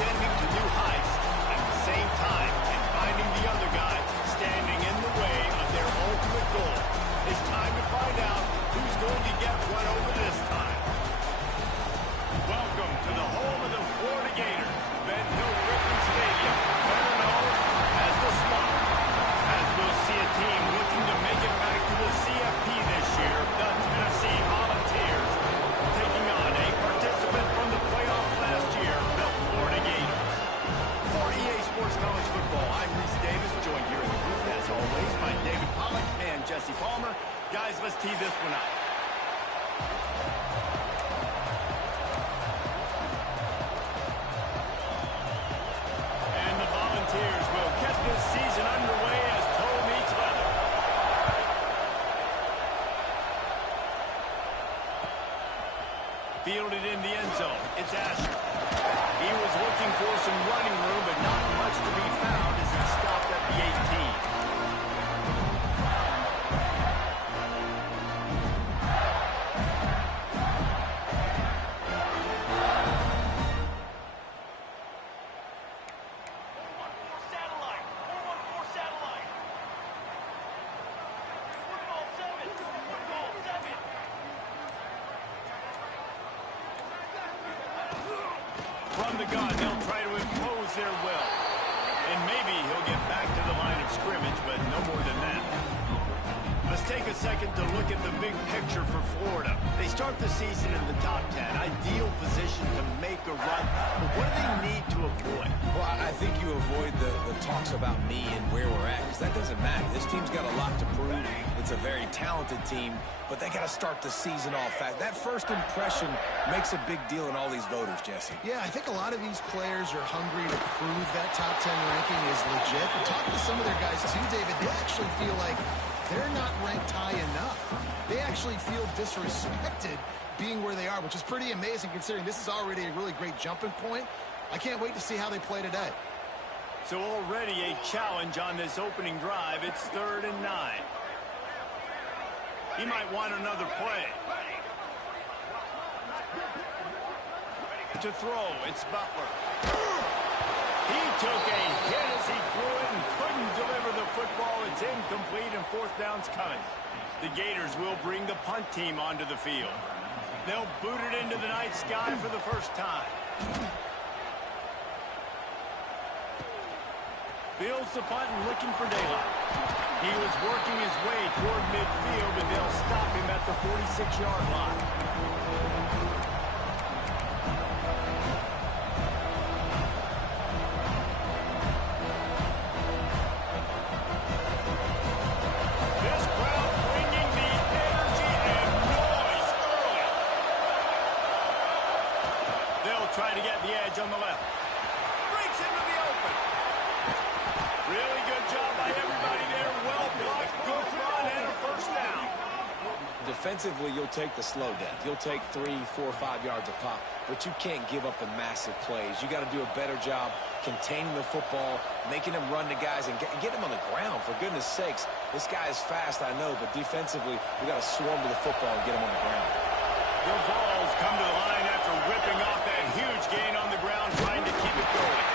ascending to new heights, at the same time, and finding the other guy standing in the way of their ultimate goal. It's time to find out who's going to get one over this time. Welcome to the home of the Florida Gators, Ben Hill Griffin Stadium, better known as the Swamp. As we'll see a team looking to make it back to the CFP this year, the Tennessee Volunteers, taking on a participant from the playoffs last year, the Florida Gators. For EA Sports College Football, I'm Reese Davis, joined here in the booth, as always, by David Pollack and Jesse Palmer. Guys, let's tee this one up. And the Volunteers will get this season underway as toe meets leather. Fielded in the end zone, it's Asher. He was looking for some running room, but not much to be found as he stopped at the 18. From the gun, they'll try to impose their will. And maybe he'll get back to the line of scrimmage, but no more than that. Let's take a second to look at the big picture for Florida. They start the season in the top 10, ideal position to make a run. But what do they need to avoid? Well, I think you avoid the talks about me and where we're at, because that doesn't matter. This team's got a lot to prove. It's a very talented team, but they got to start the season off fast. That first impression makes a big deal in all these voters, Jesse. Yeah, I think a lot of these players are hungry to prove that top 10 ranking is legit. But talking to some of their guys too, David, they actually feel like they're not ranked high enough. They actually feel disrespected being where they are, which is pretty amazing considering this is already a really great jumping point. I can't wait to see how they play today. So already a challenge on this opening drive. It's 3rd and 9. He might want another play. To throw, it's Butler. He took a hit as he threw it and couldn't deliver the football. It's incomplete and 4th down's coming. The Gators will bring the punt team onto the field. They'll boot it into the night sky for the first time. Fields the punt and looking for daylight. He was working his way toward midfield, but they'll stop him at the 46-yard line. This crowd bringing the energy and noise early. They'll try to get the edge on the left. Breaks into the open. Really good job by everybody there. Well blocked, good run, and a 1st down. Defensively, you'll take the slow down. You'll take 3, 4, 5 yards a pop, but you can't give up the massive plays. You got to do a better job containing the football, making them run to guys, and get them on the ground. For goodness sakes, this guy is fast, I know, but defensively, we got to swarm to the football and get him on the ground. The Vols come to the line after ripping off that huge gain on the ground, trying to keep it going.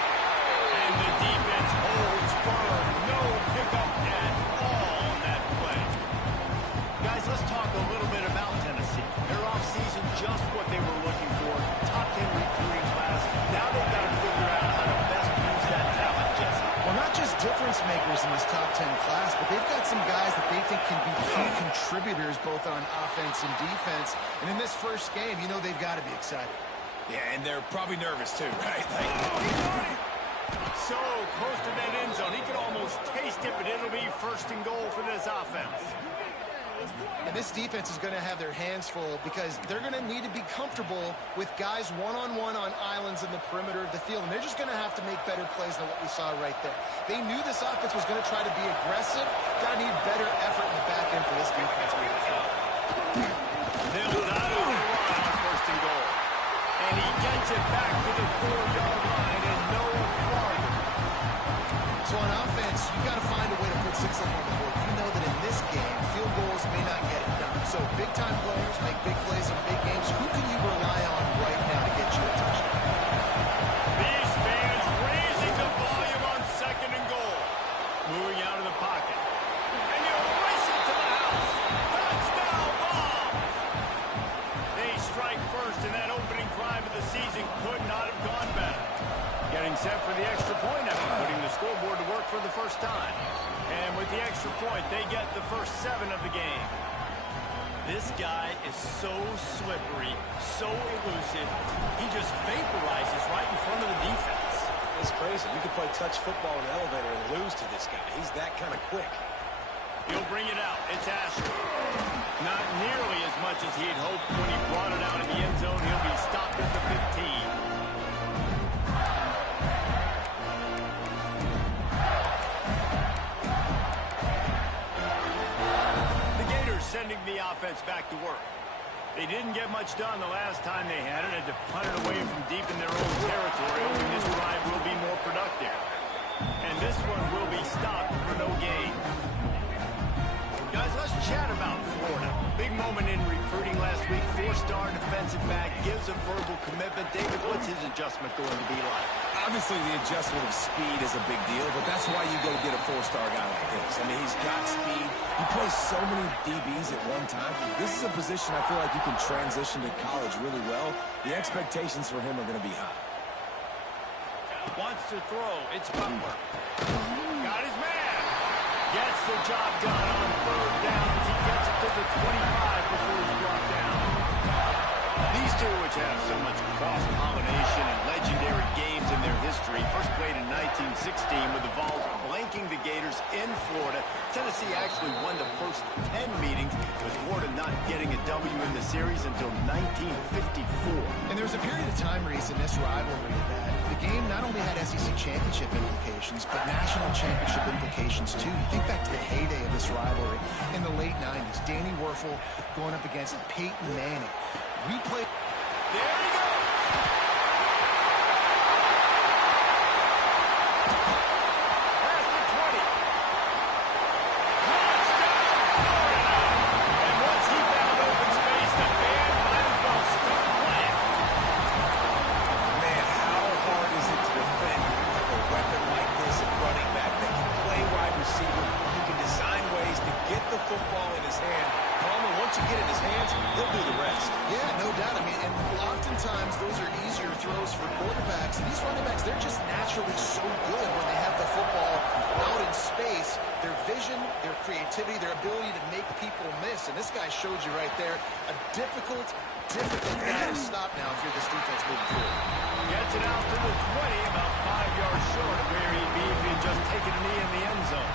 And the defense holds firm. No pickup at all on that play. Guys, let's talk a little bit about Tennessee. Their offseason, just what they were looking for. Top 10 recruiting class. Now they've got to figure out how to best use that talent, Jesse. Well, not just difference makers in this top 10 class, but they've got some guys that they think can be key contributors both on offense and defense. And in this first game, you know they've got to be excited. Yeah, and they're probably nervous too, right? So close to that end zone. He could almost taste it, but it'll be 1st and goal for this offense. And this defense is going to have their hands full because they're going to need to be comfortable with guys one-on-one on islands in the perimeter of the field. And they're just going to have to make better plays than what we saw right there. They knew this offense was going to try to be aggressive. Got to need better effort in the back end for this defense. They'll dive the run on 1st and goal. And he gets it back to the 4-yard line and no farther. So on offense, you got to find a way to put 6 up on the board. You know that in this game, field goals may not get it done. So big-time players make big plays in big games. Who can you rely on right now to get you a touchdown? These fans getting set for the extra point after putting the scoreboard to work for the first time. And with the extra point, they get the first 7 of the game. This guy is so slippery, so elusive. He just vaporizes right in front of the defense. It's crazy. You can play touch football in the elevator and lose to this guy. He's that kind of quick. He'll bring it out. It's Asher. Not nearly as much as he had hoped when he brought it out in the end zone. He'll be stopped at the 15. Sending the offense back to work. They didn't get much done the last time they had it. Had to punt it away from deep in their own territory, hoping this drive will be more productive. And this one will be stopped for no gain. Guys, let's chat about Florida. Big moment in recruiting last week. 4-star defensive back gives a verbal commitment. David, what's his adjustment going to be like? Obviously, the adjustment of speed is a big deal, but that's why you go get a 4-star guy like this. I mean, he's got speed. He plays so many DBs at one time. This is a position I feel like you can transition to college really well. The expectations for him are going to be high. Wants to throw. It's Butler. Got his man. Gets the job done on 3rd down as he gets it to the 25 before he's brought down. These two, which have so much cross-pollination and legendary games in their history, first played in 1916 with the Vols blanking the Gators in Florida. Tennessee actually won the first 10 meetings, with Florida not getting a W in the series until 1954. And there was a period of time, Reese, in this rivalry that the game not only had SEC championship implications, but national championship implications, too. You think back to the heyday of this rivalry in the late 90s. Danny Werfel going up against Peyton Manning. We played... There he goes! Past the 20. Touchdown, Florida! And once he found open space, the band might as well start playing. Man, how hard is it to defend a weapon like this at running back that can play wide receiver? You can design ways to get the football in his hand. Palmer, once you get it in his hands, he'll do the rest. Yeah, no doubt. I mean, and oftentimes those are easier throws for quarterbacks. And these running backs, they're just naturally so good when they have the football out in space. Their vision, their creativity, their ability to make people miss. And this guy showed you right there a difficult guy to stop now if you're this defense moving forward. Gets it out to the 20, about 5 yards short of where he'd be if he had just taken a knee in the end zone.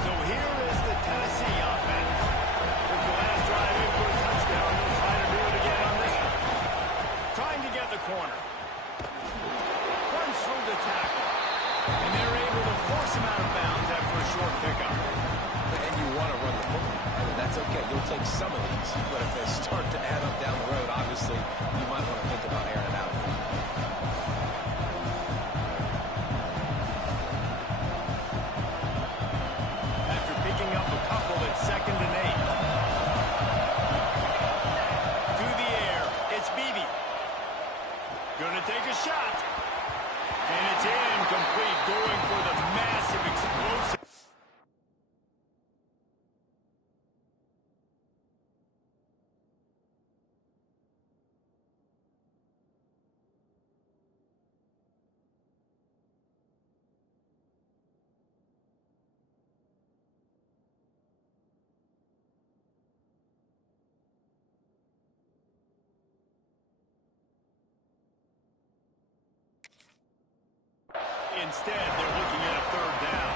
So here is the Tennessee offense. With the last drive in for a touchdown, they'll try to do it again on this one. Trying to get the corner. Runs through the tackle. And they're able to force him out of bounds after a short pickup. And you want to run the football. I mean, that's okay. You'll take some of these. But if they start to add up down the road, obviously, you might want to think about airing it out. After picking up a couple at 2nd and 8. To the air, it's Beebe. Gonna take a shot. And it's incomplete, going for the massive explosive. Instead, they're looking at a 3rd down.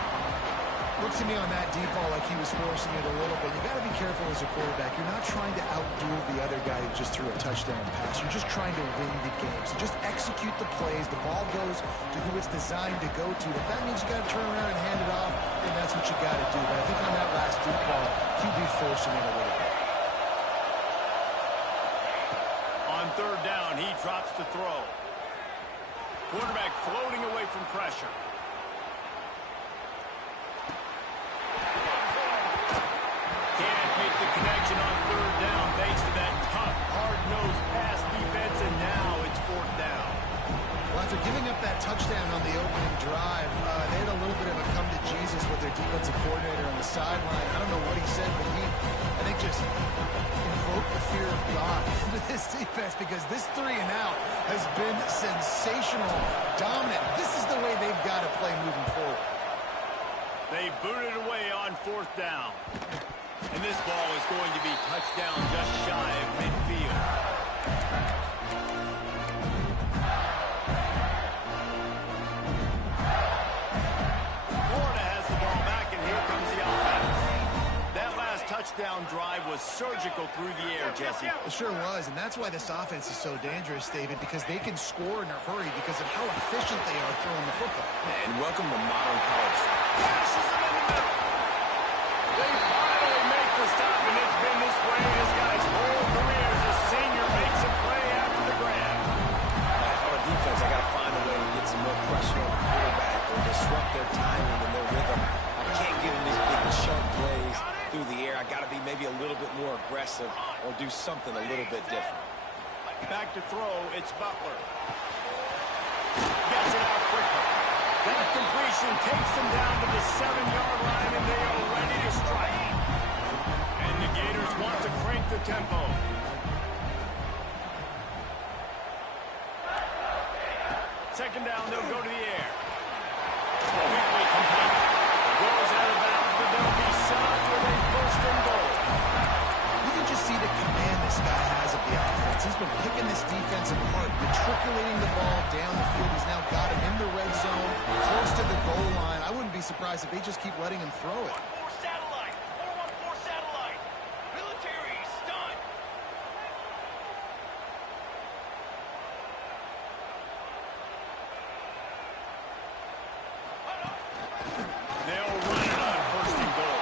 Looks to me on that deep ball like he was forcing it a little bit. You got to be careful as a quarterback. You're not trying to outduel the other guy who just threw a touchdown pass. You're just trying to win the game. So just execute the plays. The ball goes to who it's designed to go to. If that means you got to turn around and hand it off, then that's what you got to do. But I think on that last deep ball, QB forcing it a little bit. On 3rd down, he drops to throw. Quarterback floating away from pressure. Can't make the connection on 3rd down thanks to that tough, hard-nosed pass defense, and now it's 4th down. Well, after giving up that touchdown on the opening drive, they had a little bit of a come to Jesus with their defensive coordinator on the sideline. I don't know what he said, but he, I think, just invoked the fear of God into this defense, because this 3 and out, has been sensational, dominant. This is the way they've got to play moving forward. They booted away on 4th down. And this ball is going to be touchdown just shy of midfield. Florida has the ball back, and here comes the offense. That last touchdown drive was surgical through the air, Jesse. It sure was, and that's why this offense is so dangerous, David, because they can score in a hurry because of how efficient they are throwing the football. And welcome to modern college. Passes him in the middle. They finally make the stop, and it's been this way his guy's whole career as a senior makes a play after the grab. On a defense, I got to find a way to get some more pressure on the quarterback or disrupt their timing and their rhythm. I can't get in these big chunk plays through the air. I got to be maybe a little bit more aggressive or do something a little bit different. Back to throw, it's Butler. Gets it out quickly. That completion takes them down to the 7-yard line, and they are ready to strike. And the Gators want to crank the tempo. Second down, they'll go to the air. Quickly complete. Goes out of bounds, but they'll be stopped with a 1st and goal. You can just see the command this guy has of the offense. He's been picking this defense apart, matriculating the ball down the field. He's now got him in the red zone, close to the goal line. I wouldn't be surprised if they just keep letting him throw it. 4-4 satellite. 4-1-4 satellite. Military stunt. They'll run it on 1st and goal.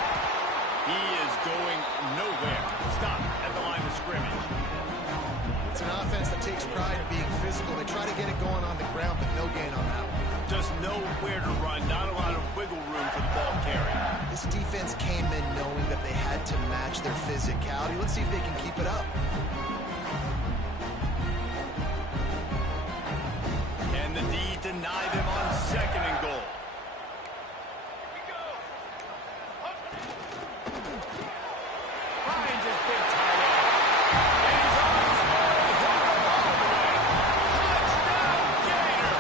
He is going nowhere. Stop at the line of scrimmage. It's an offense that takes pride in being physical. They try to get it going on the ground, but no gain on that one. Just nowhere to run. Not a lot of wiggle room for the ball carry. This defense came in knowing that they had to match their physicality. Let's see if they can keep it up. And the D deny them on 2nd and goal. Finds his big tight end. And he's on his way. He'll go all the way. Touchdown, Gator!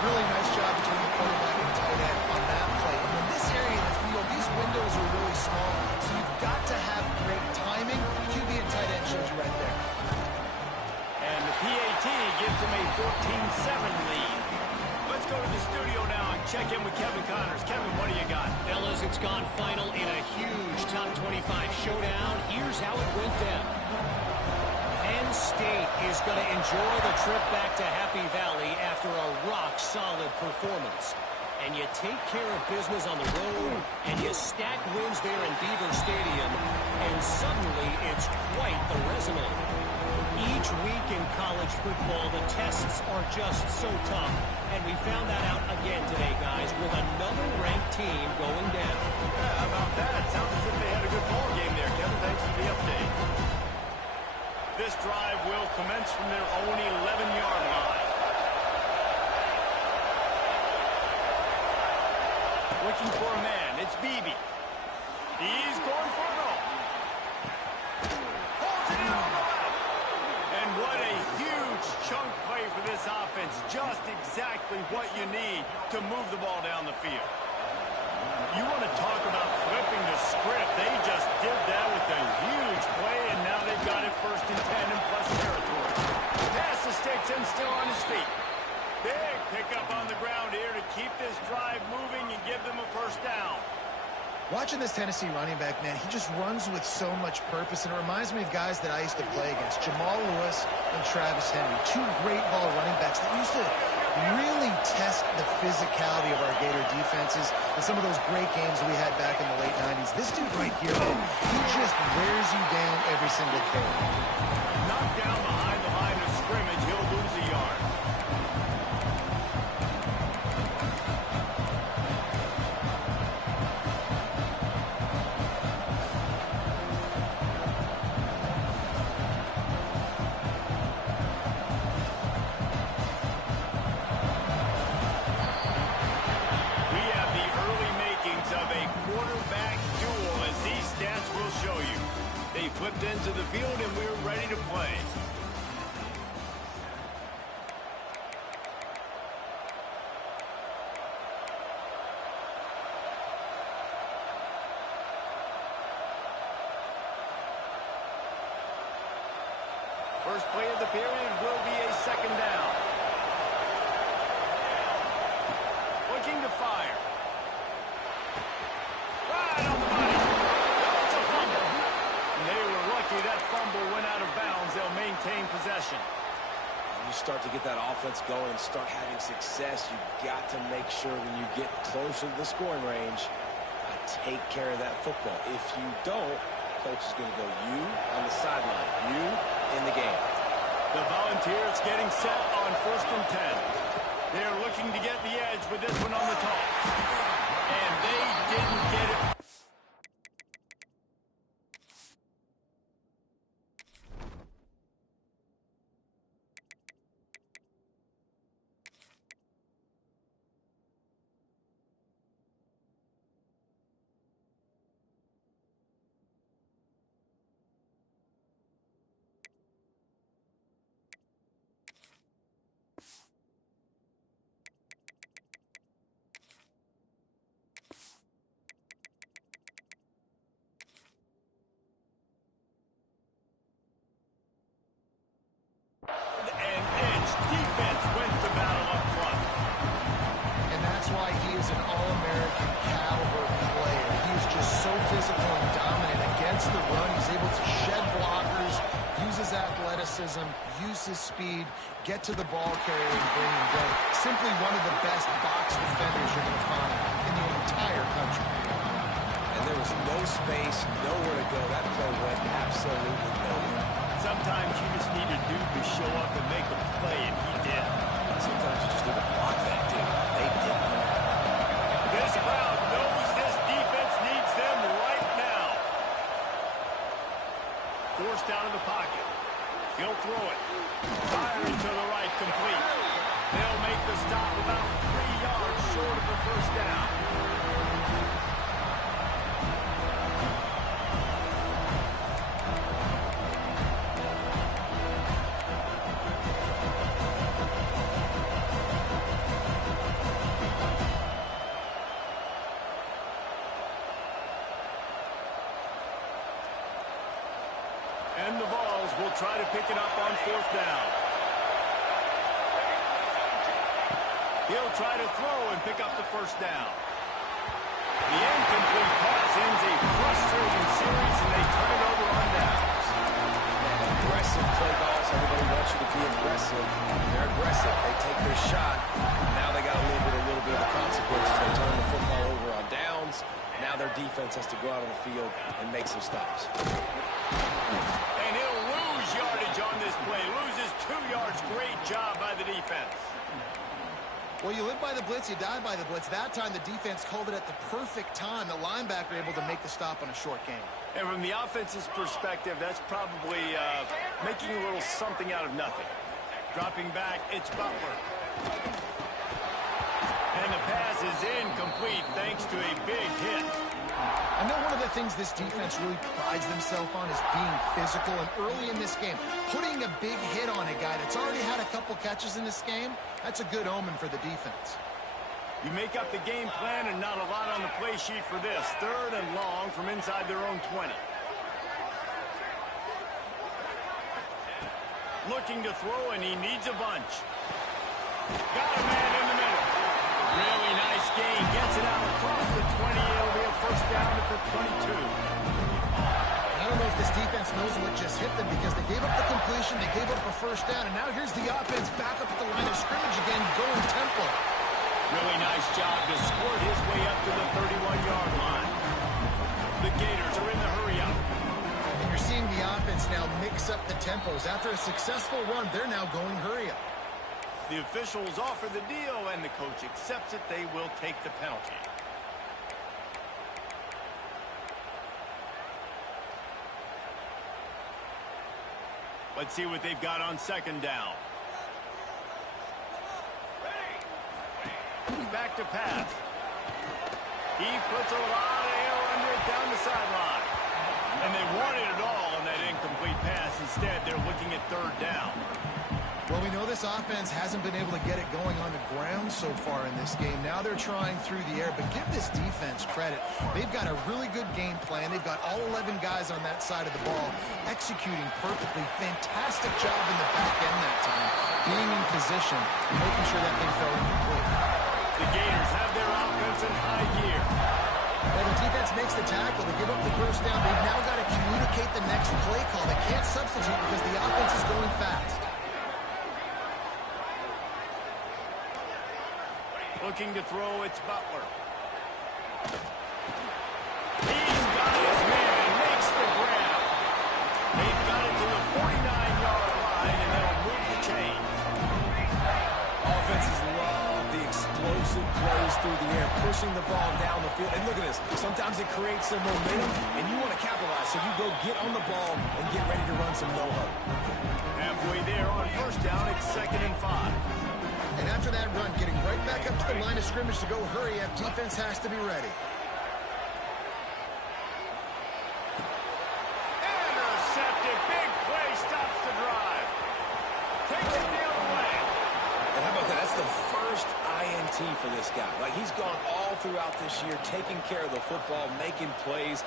Really nice job between the quarterback and tight end on that play. In this area of the field, these windows are really small, so you've got to have great timing. QB and tight end shows you right there. And the PAT gives them a 14-7 lead. Let's go to the studio now and check in with Kevin Connors. Kevin, what do you got? Fellas, it's gone final in a huge top 25 showdown. Here's how it went down. Penn State is going to enjoy the trip back to Happy Valley after a rock-solid performance. And you take care of business on the road, and you stack wins there in Beaver Stadium, and suddenly it's quite the resume. Each week in college football, the tests are just so tough. And we found that out again today, guys, with another ranked team going down. Yeah, how about that? Sounds as if they had a good ball game there, Kevin. Thanks for the update. This drive will commence from their own 11-yard line. Looking for a man. It's Beebe. He's going for it all. Holds it in on the left. And what a huge chunk play for this offense. Just exactly what you need to move the ball down the field. You want to talk about flipping the script. They just did that with a huge play, and now they've got it 1st and 10 in plus territory. Pass the sticks and still on his feet. Big pickup on the ground here to keep this drive moving and give them a 1st down. Watching this Tennessee running back, man, he just runs with so much purpose, and it reminds me of guys that I used to play against, Jamal Lewis and Travis Henry, 2 great ball running backs that used to really test the physicality of our Gator defenses in some of those great games we had back in the late 90s. This dude right here, though, he just wears you down every single carry. Knocked down behind the line of scrimmage, he'll lose a yard. Flipped into the field, and we're ready to play. First play of the period will be a second down. Looking to fire. Right on the money. It's a fumble. And they were lucky that fumble went out of bounds. They'll maintain possession. When you start to get that offense going and start having success, you've got to make sure when you get closer to the scoring range, take care of that football. If you don't, coach is going to go you on the sideline, you in the game. The Volunteers getting set on 1st and 10. They're looking to get the edge with this one on the toss. And they didn't get it. Defense wins the battle up front. And that's why he is an All-American caliber player. He's just so physical and dominant against the run. He's able to shed blockers, use his athleticism, use his speed, get to the ball carrier and bring him down. Simply one of the best box defenders you're going to find in the entire country. And there was no space, nowhere to go. That play went absolutely nowhere. Sometimes you just need a dude to show up and make a play, and he did. Sometimes you just need to block that dude. They didn't. This crowd knows this defense needs them right now. Forced out of the pocket. He'll throw it. Firing to the right, complete. They'll make the stop about 3 yards short of the first down. And the Vols will try to pick it up on 4th down. He'll try to throw and pick up the first down. The incomplete pass ends a frustrating series, and they turn it over on downs. Aggressive play calls. Everybody wants you to be aggressive. They're aggressive. They take their shot. Now they got to live with a little bit of the consequences. They turn the football over on downs. Now their defense has to go out on the field and make some stops. And he'll lose yardage on this play. Loses 2 yards. Great job by the defense. Well, you live by the blitz, you die by the blitz. That time, the defense called it at the perfect time. The linebacker able to make the stop on a short gain. And from the offense's perspective, that's probably making a little something out of nothing. Dropping back, it's Butler. And the pass is incomplete thanks to a big hit. I know one of the things this defense really prides themselves on is being physical. And early in this game, putting a big hit on a guy that's already had a couple catches in this game, that's a good omen for the defense. You make up the game plan and not a lot on the play sheet for this. 3rd and long from inside their own 20. Looking to throw, and he needs a bunch. Got a man in the middle. Really nice gain. Gets it out across the 20. It'll be a first down at the 22. I don't know if this defense knows what just hit them because they gave up the completion, they gave up a first down, and now here's the offense back up at the line of scrimmage again, going tempo. Really nice job to squirt his way up to the 31-yard line. The Gators are in the hurry-up. And you're seeing the offense now mix up the tempos. After a successful run, they're now going hurry-up. The officials offer the deal, and the coach accepts it. They will take the penalty. Let's see what they've got on 2nd down. Back to pass. He puts a lot of air under it down the sideline. And they wanted it all on that incomplete pass. Instead, they're looking at 3rd down. Well, we know this offense hasn't been able to get it going on the ground so far in this game. Now they're trying through the air, but give this defense credit. They've got a really good game plan. They've got all 11 guys on that side of the ball executing perfectly. Fantastic job in the back end that time, being in position and making sure that thing fell incomplete. The Gators have their offense in high gear. Well, the defense makes the tackle. They give up the first down. They've now got to communicate the next play call. They can't substitute because the offense is going fast. Looking to throw, it's Butler. He's got his man, makes the grab. They've got it to the 49-yard line, and they'll move the chains. Offenses love the explosive plays through the air, pushing the ball down the field. And look at this. Sometimes it creates some momentum, and you want to capitalize. So you go get on the ball and get ready to run some no-huddle. Halfway there on first down, it's 2nd and 5. And after that run, getting right back up to the line of scrimmage to go hurry up, defense has to be ready. Intercepted. Big play stops the drive. Takes it the other way. And how about that? That's the first INT for this guy. Like, he's gone all throughout this year, taking care of the football, making plays.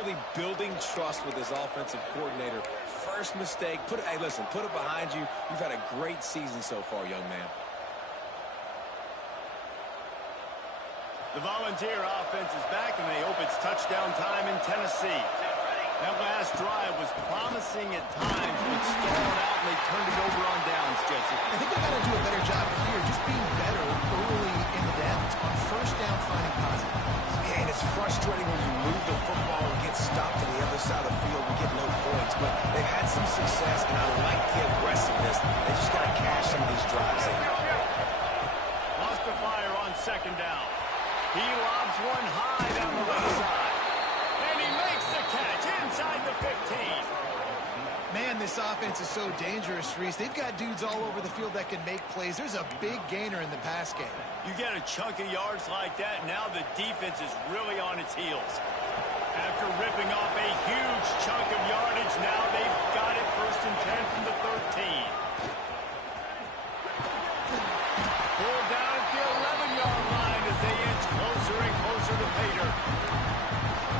Really building trust with his offensive coordinator. First mistake, hey, listen, put it behind you. You've had a great season so far, young man. The Volunteer offense is back, and they hope it's touchdown time in Tennessee. That last drive was promising at times, but stalled out, and they turned it over on downs, Jesse. I think they've got to do a better job here, just being better early in the downs. On first down, finding positive. And it's frustrating when you move the football and get stopped to the other side of the field and get no points. But they've had some success, and I like the aggressiveness. They just got to cash some of these drives in. Lost a fire on 2nd down. He lobs one high down the left side. And he makes the catch inside the 15. Man, this offense is so dangerous, Reese. They've got dudes all over the field that can make plays. There's a big gainer in the pass game. You get a chunk of yards like that, now the defense is really on its heels. After ripping off a huge chunk of yardage, now they've got it 1st and 10 from the 13. Pulled down at the 11-yard line as they inch closer and closer to Pater.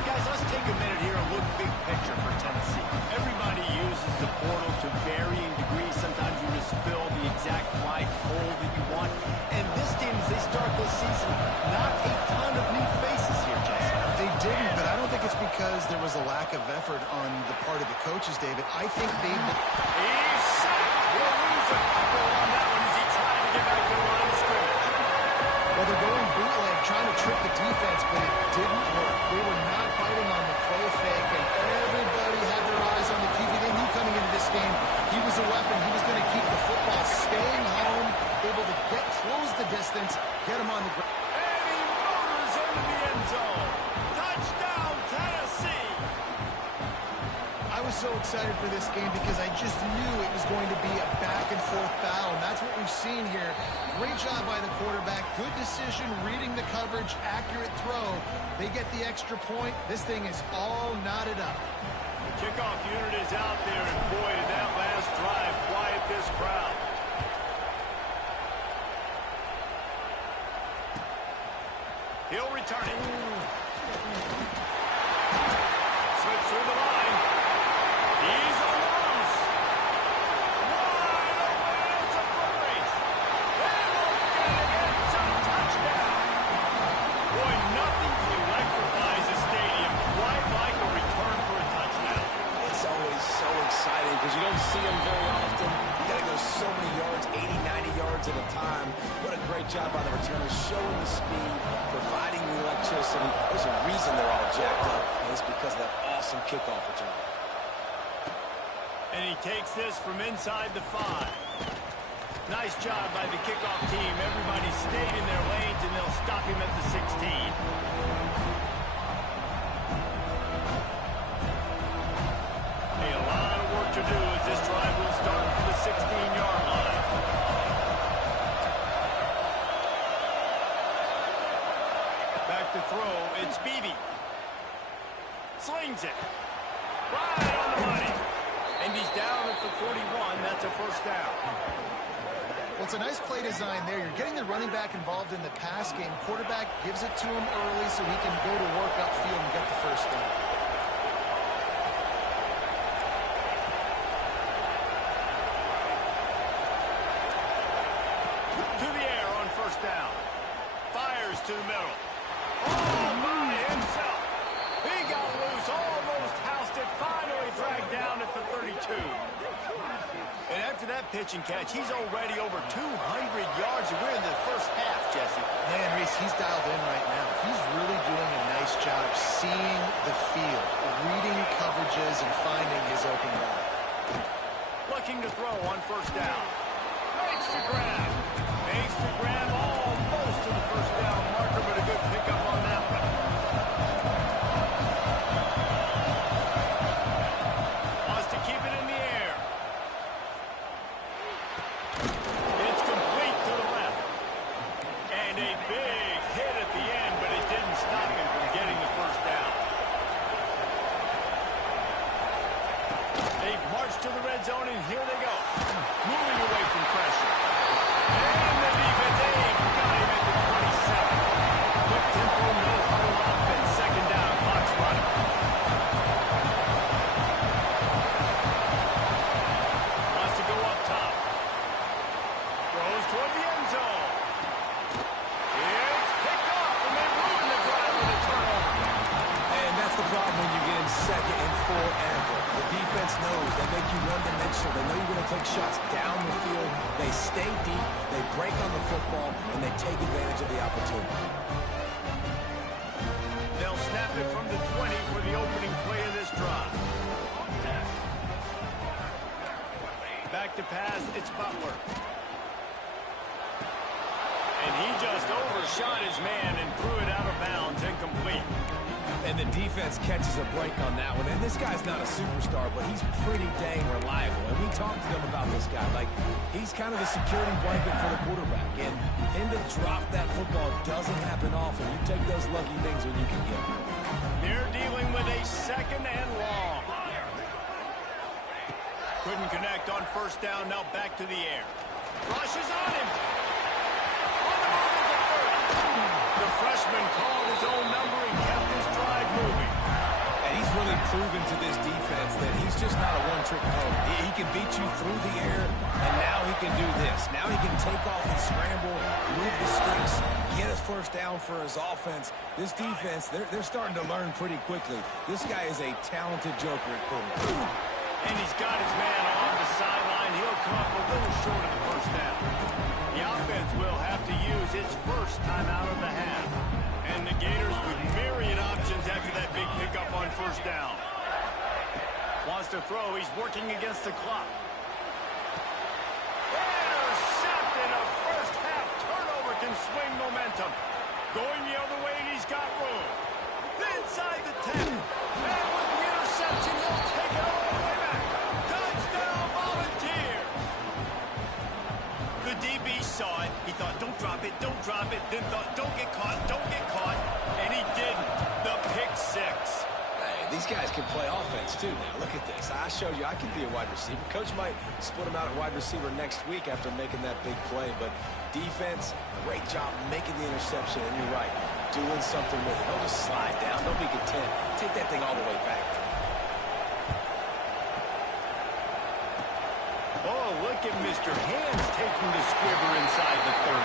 Guys, let's take a minute here and look big picture for Tennessee. Everybody uses the portal to varying degrees. Sometimes you just fill the exact right hole that you want. And this team, as they start this season, not a ton of new faces here, Jesse. They didn't, but I don't think it's because there was a lack of effort on the part of the coaches, David. I think they... He's sacked. We'll lose a couple on that one as he tried to get back to the line of scrimmage. Well, they're going bootleg, trying to trick the defense, but it didn't work. They were not biting on the play fake, and everybody had their eyes on the QB. They knew coming into this game he was a weapon. He was going to keep the football, staying home, able to close the distance, get him on the ground. And he motors into the end zone. Touchdown, Tennessee. I was so excited for this game because I just knew it was going to be a back-and-forth battle, and that's what we've seen here. Great job by the quarterback. Good decision, reading the coverage, accurate throw. They get the extra point. This thing is all knotted up. The kickoff unit is out there, and boy, did that last drive quiet this crowd. He'll return it. Slips through the line. He's on the loose. Wide open. It's a foot race. They will get it. It's a touchdown. Boy, nothing electrifies a stadium quite like a return for a touchdown. It's always so exciting because you don't see them very often. You got to go so many yards, 80, 90 yards at a time. What a great job by the returners showing the speed, providing the electricity. There's a reason they're all jacked up, and it's because of that awesome kickoff return. And he takes this from inside the 5. Nice job by the kickoff team. Everybody stayed in their lanes, and they'll stop him at the 16. A lot of work to do as this drive will start from the 16-yard line. Back to throw, it's Beebe. Slings it. Right on the money. And he's down at the 41. That's a first down. Well, it's a nice play design there. You're getting the running back involved in the pass game. Quarterback gives it to him early so he can go to work upfield and get the first down. To the air on first down. Fires to the middle. All by himself. He got loose, almost housed it, finally dragged down at the 32. And after that pitch and catch, he's already over 200 yards. We're in the first half, Jesse. Man, Reese, he's dialed in right now. He's really doing a nice job seeing the field, reading coverages, and finding his open guy. Looking to throw on first down. Makes the grab. Makes the grab almost to the first down marker, but a good pickup on that one. Wants to keep it in the air. It's complete to the left. And a big hit at the end, but it didn't stop him from getting the first down. They've marched to the red zone, and here they go. Moving away from pressure. And the defense, got him at the 27. Quick tempo, no huddle offense. Second down, clock's running. Wants to go up top. Throws toward the end zone. It's picked off, and they ruin the drive with a turnover. And that's the problem when you get in second and forever. The defense knows they make you one-dimensional. They know you're going to take shots down the field. They stay deep, they break on the football, and they take advantage of the opportunity. They'll snap it from the 20 for the opening play of this drive. Back to pass, it's Butler. And he just overshot his man and threw it out of bounds, incomplete. And the defense catches a break on that one. And this guy's not a superstar, but he's pretty dang reliable. And we talked to them about this guy. Like, he's kind of the security blanket for the quarterback. And him to drop that football doesn't happen often. You take those lucky things when you can get them. They're dealing with a second and long. Couldn't connect on first down. Now back to the air. Rushes on him. On the move at the 30. The freshman called his own number and kept his drive moving. And he's really proven to this defense that he's just not a one-trick pony. He can beat you through the air, and now he can do this. Now he can take off and scramble, move the sticks, get his first down for his offense. This defense, they're starting to learn pretty quickly. This guy is a talented joker at quarterback. And he's got his man on the sideline. He'll come up a little short of the first down. The offense will have to use its first time out of the half. And the Gators with myriad options after that big pickup on first down. Wants to throw. He's working against the clock. Intercepted. A first half turnover can swing momentum. Going the other way, and he's got room. Inside the 10. And with the interception, he'll take it all the way back. Touchdown, Volunteers. The DB saw it. He thought, don't drop it, don't drop it. Then thought, don't get caught, don't get caught. And he didn't. The pick six. Hey, these guys can play offense, too, now. Look at this. I showed you I can be a wide receiver. Coach might split him out at wide receiver next week after making that big play. But defense, great job making the interception. And you're right, doing something with it. Don't just slide down. Don't be content. Take that thing all the way back. Oh, look at Mr. Hands taking the squibber inside the 30.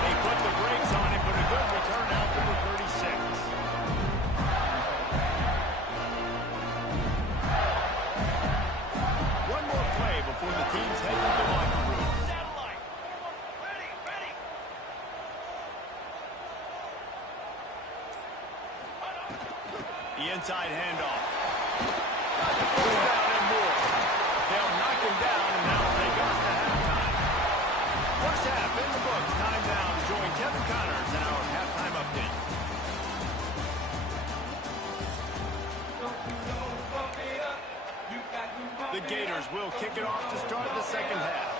They put the brakes on him, but a good return out to the 36. One more play before the teams head into the locker room. Satellite. Ready, ready. The inside handoff. First down and more. They'll knock him down, and that'll take us to halftime. First half in the books. Time down. Join Kevin Connors in our halftime update. The Gators will kick it off to start the second half.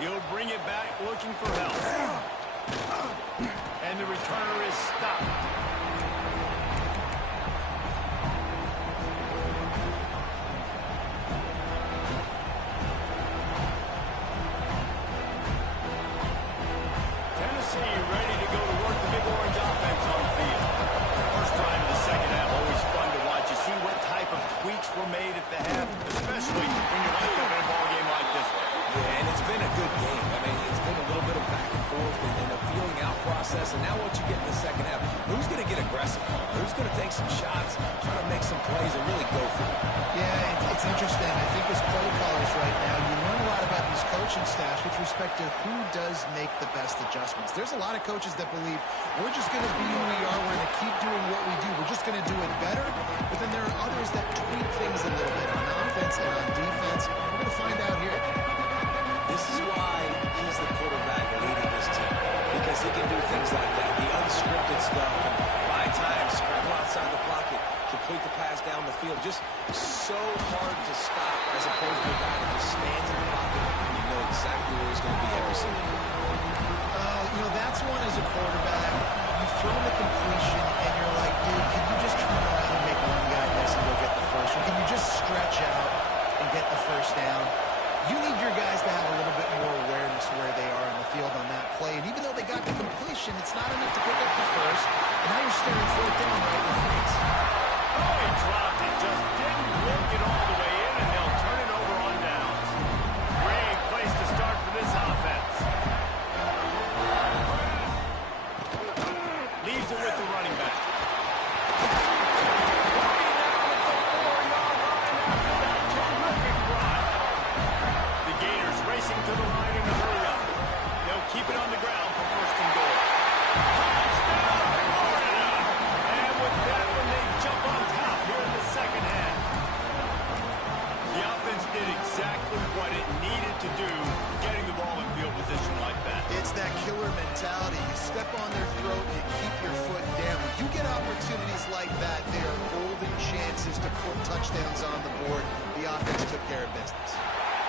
He'll bring it back looking for help. And the returner is stopped. Ready to go to work the big orange offense on the field. First drive of the second half, always fun to watch. You see what type of tweaks were made at the half, especially when you're like in a ball game like this one. Yeah, and it's been a good game. I mean, it's been a little bit of back and forth and a feeling out process. And now what you get in the second half, who's going to get aggressive? Who's going to take some shots, try to make some plays, and really go for it? Yeah, it's interesting. I think as play callers right now, you learn a lot about these coaching staffs with respect to who does make the best adjustments. There's a lot of coaches that believe we're just going to be who we are. We're going to keep doing what we do. We're just going to do it better. But then there are others that tweak things a little bit on offense and on defense. We're going to find out here. This is why he's the quarterback leading this team, because he can do things like that, the unscripted stuff, and buy time, scramble outside the pocket, complete the pass down the field. Just so hard to stop as opposed to a guy that just stands in the pocket and you know exactly where he's going to be every single time. That's one as a quarterback. You throw the completion and you're like, dude, can you just turn around and make one guy miss and go get the first? Or can you just stretch out and get the first down? You need your guys to have a little bit more awareness where they are in the field on that play. And even though they got the completion, it's not enough to pick up the first. And now you're staring fourth down right in the face. Oh, he dropped it. Just didn't work it all the way in, and they'll turn it over on downs. Great place to start for this offense. Leaves it with the running back. Racing to the line in a hurry-up. They'll keep it on the ground for first and goal. Touchdown, Florida! And with that one, they jump on top here in the second half. The offense did exactly what it needed to do, getting the ball in field position like that. It's that killer mentality. You step on their throat, you keep your foot down. When you get opportunities like that, they are golden chances to put touchdowns on the board. The offense took care of business.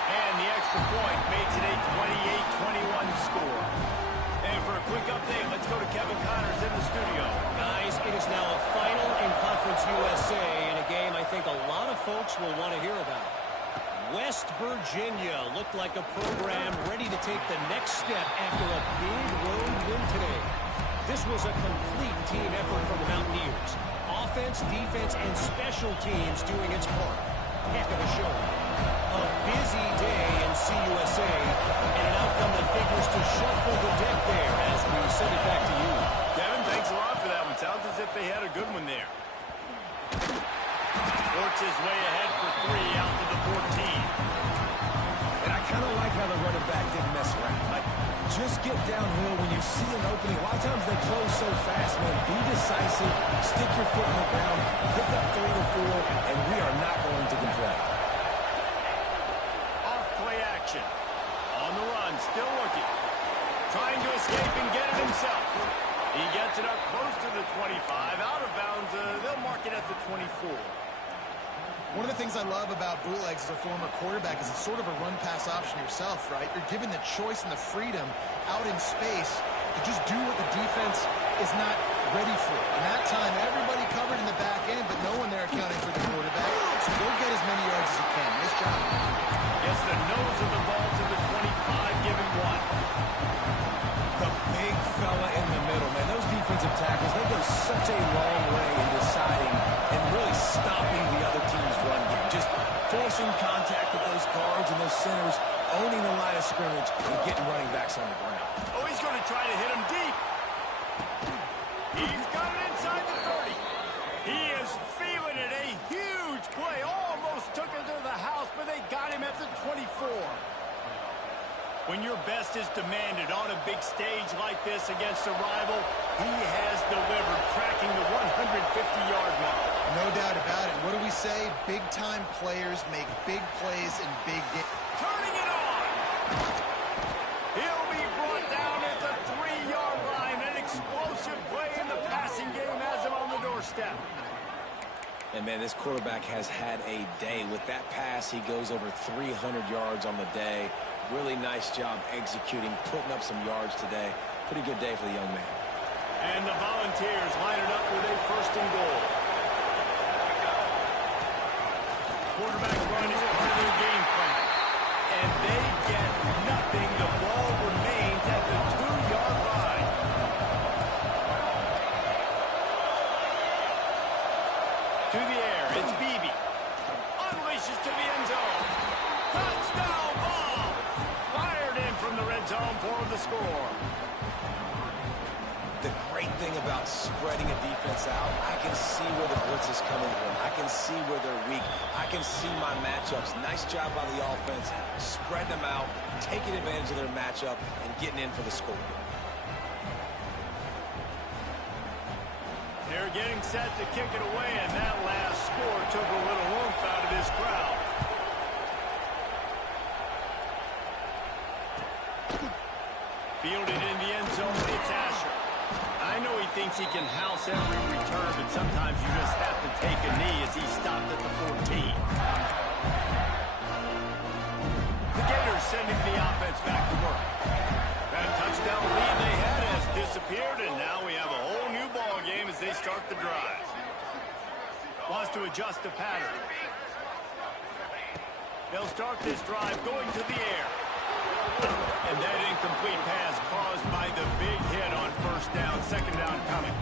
And the extra point makes it a 28-21 score. And for a quick update, let's go to Kevin Connors in the studio. Guys, it is now a final in Conference USA in a game I think a lot of folks will want to hear about. West Virginia looked like a program ready to take the next step after a big road win today. This was a complete team effort from the Mountaineers. Offense, defense, and special teams doing its part. Heck of a show. A busy day in CUSA, and an outcome that figures to shuffle the deck there as we send it back to you. Kevin, thanks a lot for that one. Sounds as if they had a good one there. Works his way ahead for 3 out to the 14. And I kind of like how the running back didn't mess around. Like, just get downhill when you see an opening. A lot of times they close so fast, man. Be decisive, stick your foot in the ground, pick up 3 or 4, and we are not going to complain. On the run, still looking. Trying to escape and get it himself. He gets it up close to the 25. Out of bounds, they'll mark it at the 24. One of the things I love about bootlegs as a former quarterback is it's sort of a run-pass option yourself, right? You're given the choice and the freedom out in space to just do what the defense is not ready for. In that time, everybody covered in the back end, but no one there accounting for the quarterback. So go get as many yards as you can. Nice job. Gets the nose of the ball to the 25, giving 1. The big fella in the middle, man. Those defensive tackles, they go such a long way in deciding and really stopping the other team's run game. Just forcing contact with those guards and those centers, owning the line of scrimmage, and getting running backs on the ground. Oh, he's going to try to hit him deep. He's got it inside the 30. He is feeling it. A huge play. Almost took it to the house, but they got him at the 24. When you're best is demanded on a big stage like this against a rival, he has delivered, cracking the 150-yard mark. No doubt about it. What do we say? Big-time players make big plays in big games. Turning it on. He'll be brought down at the 3-yard line. An explosive play in the passing game has him on the doorstep. And, man, this quarterback has had a day. With that pass, he goes over 300 yards on the day. Really nice job executing, putting up some yards today. Pretty good day for the young man. And the Volunteers line it up with a 1st and goal. Quarterback run is part of their game plan. And they get nothing. The ball remains at the 2-yard line. To the air, it's Beebe. Unleashes to the end zone. Touchdown ball! Fired in from the red zone for the score. The great thing about spreading a defense out, I can see where the blitz is coming from. I can see where they're weak. I can see my matchups. Nice job by the offense, spreading them out, taking advantage of their matchup, and getting in for the score. They're getting set to kick it away, and that last score took a little oomph out of this crowd. Fielded in the end zone, it's Asher. I know he thinks he can house every return, but sometimes you just have to take a knee as he stopped at the 14. The Gators sending the offense back to work. That touchdown lead they had has disappeared, and now we have a whole new ball game as they start the drive. Wants to adjust the pattern. They'll start this drive going to the air. And that incomplete pass caused by the big hit on 1st down, 2nd down coming.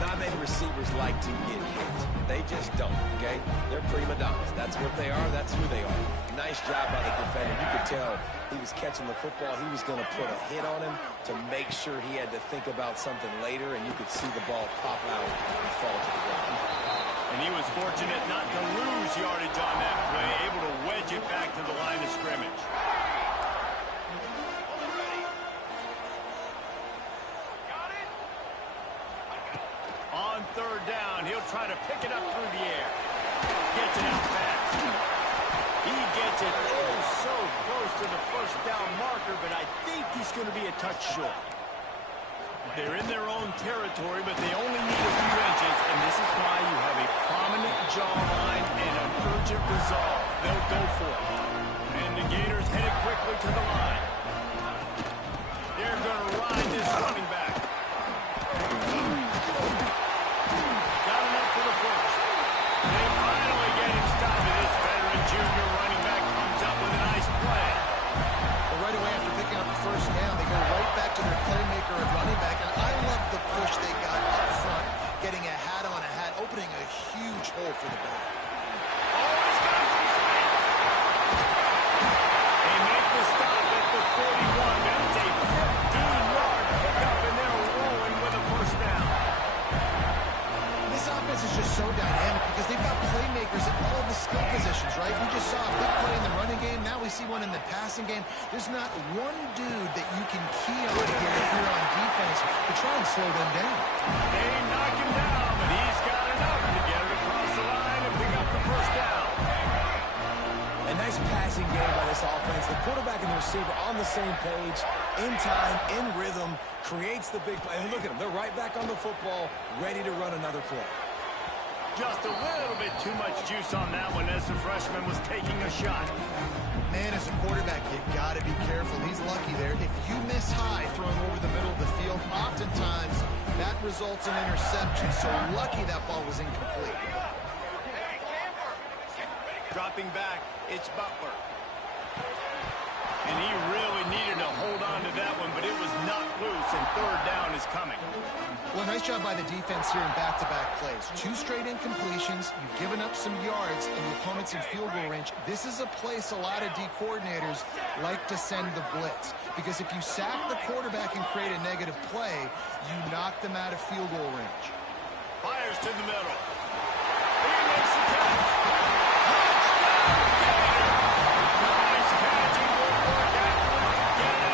Not many receivers like to get hit. They just don't, okay? They're prima donnas. That's what they are. That's who they are. Nice job by the defender. You could tell he was catching the football. He was going to put a hit on him to make sure he had to think about something later, and you could see the ball pop out and fall to the ground. And he was fortunate not to lose yardage on that play, able to wedge it back to the line of scrimmage. On 3rd down, he'll try to pick it up through the air. Gets it out fast. He gets it oh so close to the 1st down marker, but I think he's going to be a touch short. They're in their own territory, but they only need a few inches, and this is why you have a prominent jawline and an urgent resolve. They'll go for it. And the Gators headed quickly to the line. They're going to ride this running back. Got enough for the 1st. They finally get him stopped, and this veteran junior running back comes up with a nice play. Well, right away after picking up the 1st down, they go right back to their playmaker at running back, and I love the push they got up front, getting a hat on a hat, opening a huge hole for the ball. Oh, he's got some space. They make the stop at the 41. That's a 15-yard pickup, and they're rolling with a 1st down. This offense is just so dynamic because they've got playmakers at all of the skill positions, right? We just saw a big play in the running game. Now we see one in the passing game. There's not one dude that you can key on here if you're on defense to try and slow them down. They knock him down, but he's got enough to get it across the line and pick up the 1st down. A nice passing game by this offense. The quarterback and the receiver on the same page, in time, in rhythm, creates the big play. And look at them. They're right back on the football, ready to run another play. Just a little bit too much juice on that one as the freshman was taking a shot. Man, as a quarterback, you got to be careful. He's lucky there. If you miss high throwing over the middle of the field, oftentimes that results in interception. So lucky that ball was incomplete. Dropping back, it's Butler. And he really needed to hold on to that one, but it was knocked loose, and 3rd down is coming. Well, nice job by the defense here in back-to-back plays. 2 straight incompletions. You've given up some yards, and the opponent's in field goal range. This is a place a lot of D coordinators like to send the blitz, because if you sack the quarterback and create a negative play, you knock them out of field goal range. Fires to the middle. He makes the catch. Touchdown, Gators! Nice catch, and good work afterwards to get it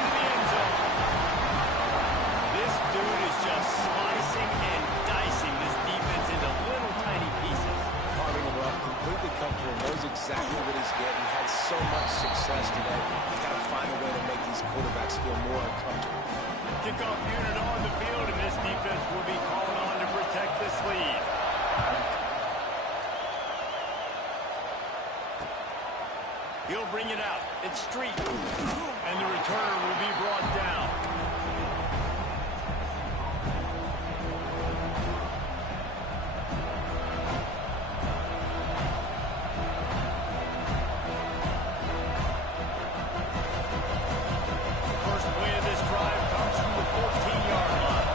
much success today. You've got to find a way to make these quarterbacks feel more uncomfortable. Kickoff unit on the field, and this defense will be calling on to protect this lead. He'll bring it out. It's Street. And the returner will be brought down. First play of this drive comes from the 14-yard line.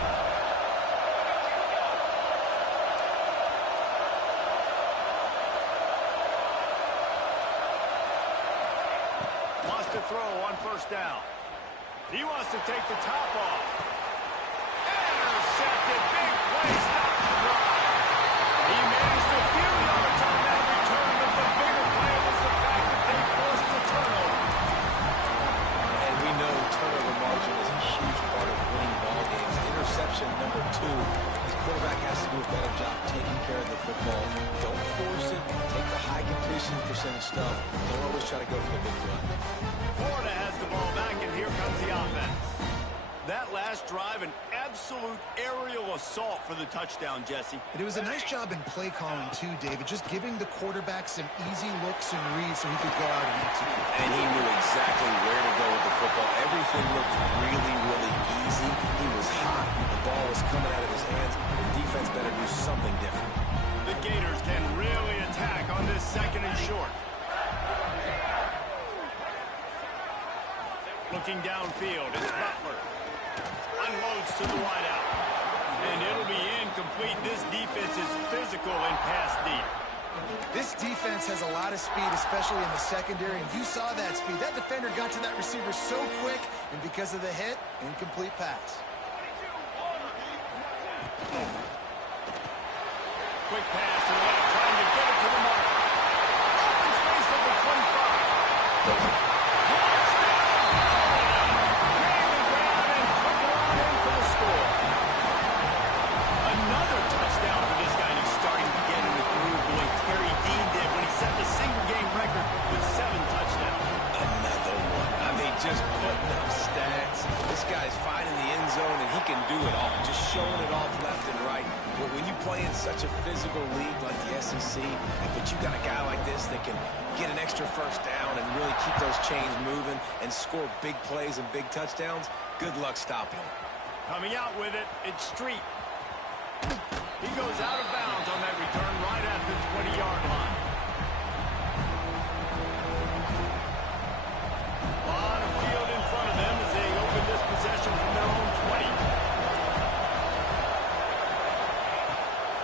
Wants to throw on first down. He wants to take the top off. Intercepted. Big play. Stops the drive. He managed a few yards on that return, but the bigger play was the fact that they forced the turnover. And we know turnover margin is a huge part of winning ball games. Interception number 2. His quarterback has to do a better job taking care of the football. Don't force it. Take the high completion percentage stuff. Don't always try to go for the big play. Florida has the ball back, and here comes the offense. That last drive, an absolute aerial assault for the touchdown, Jesse. And it was a nice job in play calling, too, David, just giving the quarterback some easy looks and reads so he could go out and execute. And he knew exactly where to go with the football. Everything looked really, really easy. He was hot. The ball was coming out of his hands. The defense better do something different. The Gators can really attack on this second and short. Looking downfield, it's Butler. Unloads to the wideout. And it'll be incomplete. This defense is physical and pass deep. This defense has a lot of speed, especially in the secondary, and you saw that speed. That defender got to that receiver so quick, and because of the hit, incomplete pass. Quick pass to the left, trying to get it to the mark. Open space at the 25. Another touchdown for this guy, and he's starting to get in the groove the way Terry Dean did when he set the single-game record with 7 touchdowns. Another one. I mean, just putting up stats. This guy's finding the end zone, and he can do it all. Just showing it off left and right. But when you play in such a physical league like the SEC, but you got a guy like this that can get an extra first down and really keep those chains moving and score big plays and big touchdowns, good luck stopping him. Coming out with it, it's Street. He goes out of bounds on that return right at the 20-yard line. A lot of field in front of them as they open this possession from their own 20.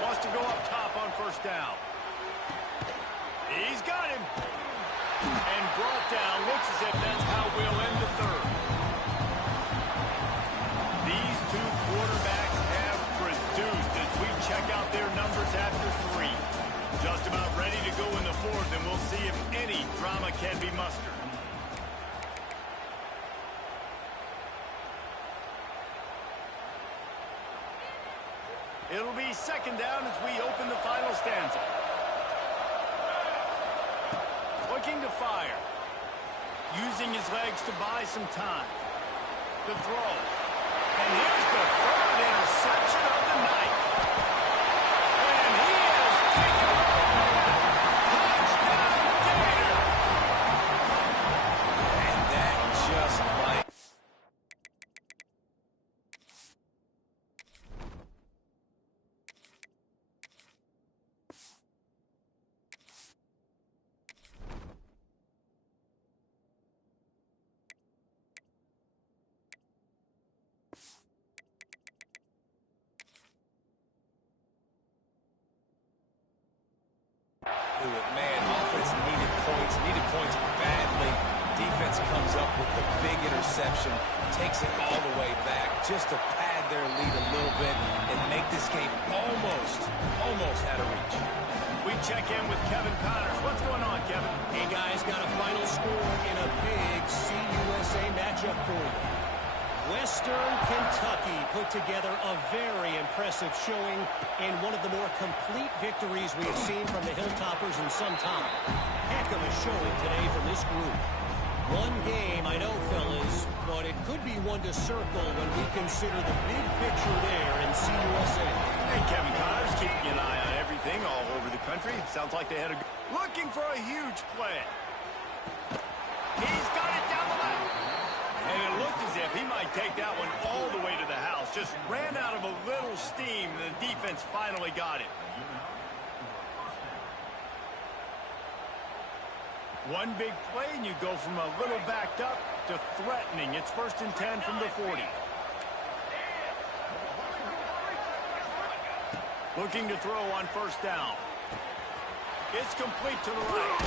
Wants to go up top on first down. He's got him. And brought down. Looks as if that's how we'll end the third. These two quarterbacks have produced as we check out their numbers after 3. Just about ready to go in the fourth, and we'll see if any drama can be mustered. It'll be second down as we open the final stanza. Looking to fire. Using his legs to buy some time. The throw. And here's the third interception of the night. And he has taken off. Touchdown, Gator. And that just might... Man, offense needed points badly. Defense comes up with the big interception, takes it all the way back just to pad their lead a little bit and make this game almost out of reach. We check in with Kevin Connors. What's going on, Kevin? Hey, guys, got a final score in a big CUSA matchup for you. Western Kentucky put together a very impressive showing in one of the more complete victories we have seen from the Hilltoppers in some time. Heck of a showing today from this group. One game, I know, fellas, but it could be one to circle when we consider the big picture there in CUSA. And Kevin Connors keeping an eye on everything all over the country. Sounds like they had looking for a huge play. He's got it down the left. And it looked as if he might take that one all the way to the house. Just ran out of a little steam, and the defense finally got it. One big play, and you go from a little backed up to threatening. It's 1st and 10 from the 40. Looking to throw on 1st down. It's complete to the right.